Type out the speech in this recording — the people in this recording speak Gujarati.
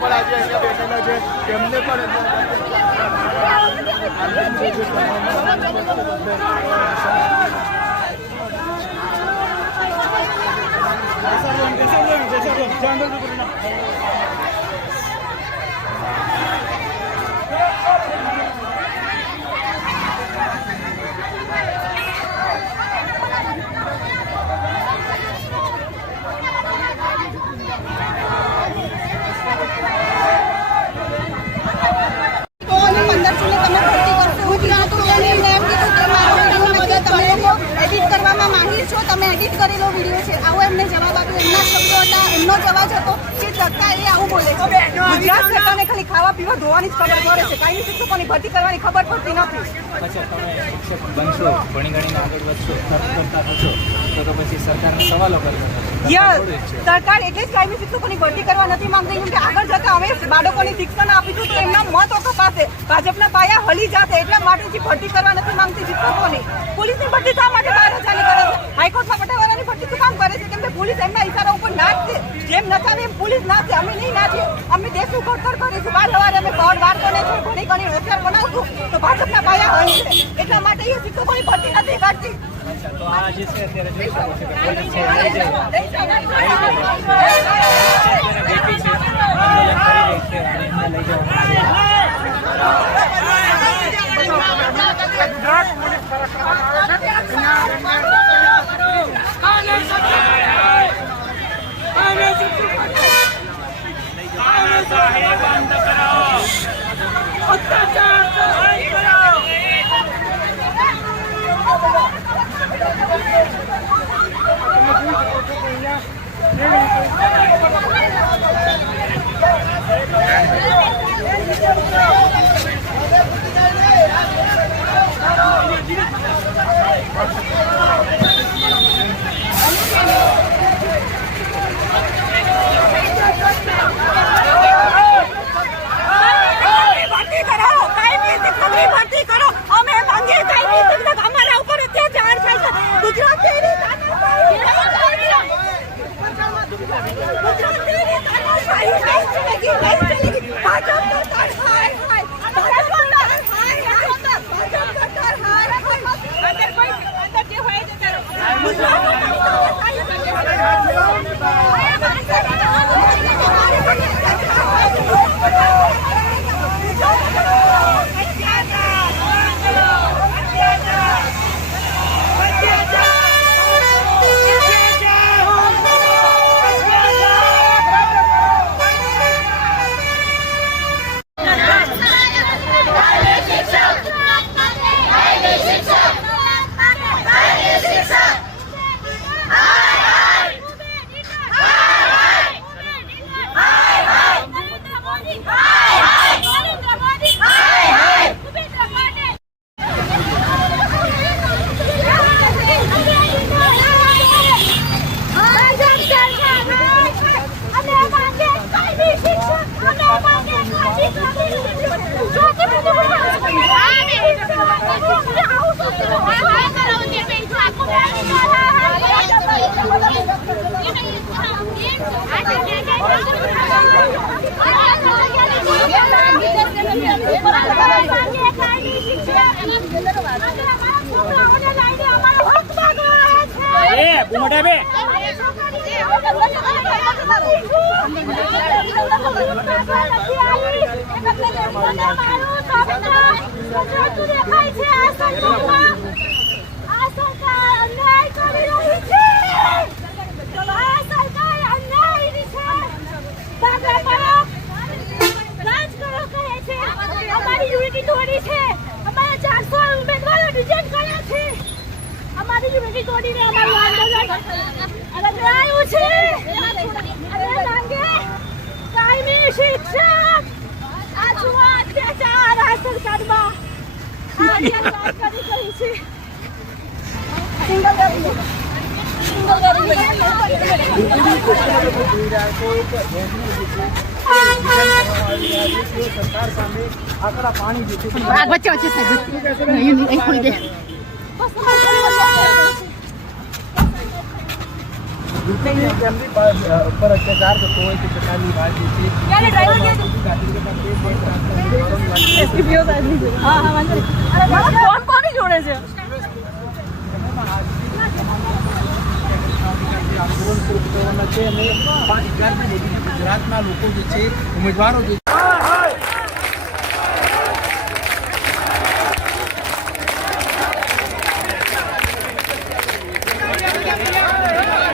ભાઈ પણ આજે અહીંયા બેઠેલા છે, તેમને પણ તમે એડિટ કરેલો વિડીયો છે, આવો એમને જવાબ આપ્યો. એમના શબ્દો હતા, એમનો જવાબ હતો કે સરકાર એ આવું બોલે છે. ગુજરાત સરકારને ખાલી ખાવા પીવા ધોવાની જ ખબર પડે છે, કાયમી શિક્ષકોની ભરતી કરવાની ખબર પડતી નથી. અચ્છા, તમે શિક્ષક બનશો, ભણી ગણીને આગળ વધશો, તર્ક કરતા થશો તો પછી સરકારને સવાલો કરશો. સરકાર એટલે જ કાયમી શિક્ષકોની ભરતી કરવા નથી માંગતી, કેમ કે આગળ જતા અમે બાળકોને શિક્ષણ આપીશું તો એમના મત કપાશે, ભાજપના પાયા હલી જશે, એટલા માટે ભરતી કરવા નથી માંગતી શિક્ષકોની. પોલીસની ભરતી શા માટે 12,000 કરે છે? હાઈકોર્ટમાં પટાવાળાની ભરતી શું કામ કરે છે? કેમ કે પોલીસ એમના ઇશારા ઉપર નાચશે, જેમ નચાવે એમ પોલીસ નાચે. અમે નહીં નાચીએ, અમે દેશનું ઘડતર કરીશું. બાર સવારે અમે બાળકોને ભણી ગણી હોશિયાર બનાવશું તો ભાજપના પાયા હલશે, એટલા માટે એ શિક્ષકોની ભરતી નથી કરતી. તો આ જે છે અત્યારે જોઈ શકો છો કે પોલીસ છે લઈ જાય બેઠી છે, આંદોલન કરી રહી છે અને એમને લઈ સરકાર સામે આકરા પાણી વચ્ચે વચ્ચે સાહેબ એમની પર અત્યાચાર થતો હોય તે પ્રકારની વાત જે છે ક્યારે ડ્રાઈવર ક્યાં છે? હા હા વાંધો નહીં. અરે બાબા, ફોન કોની જોડે છે? આંદોલન શરૂ કરવાના છે અને 5,000 ગુજરાતના લોકો જે છે ઉમેદવારો જે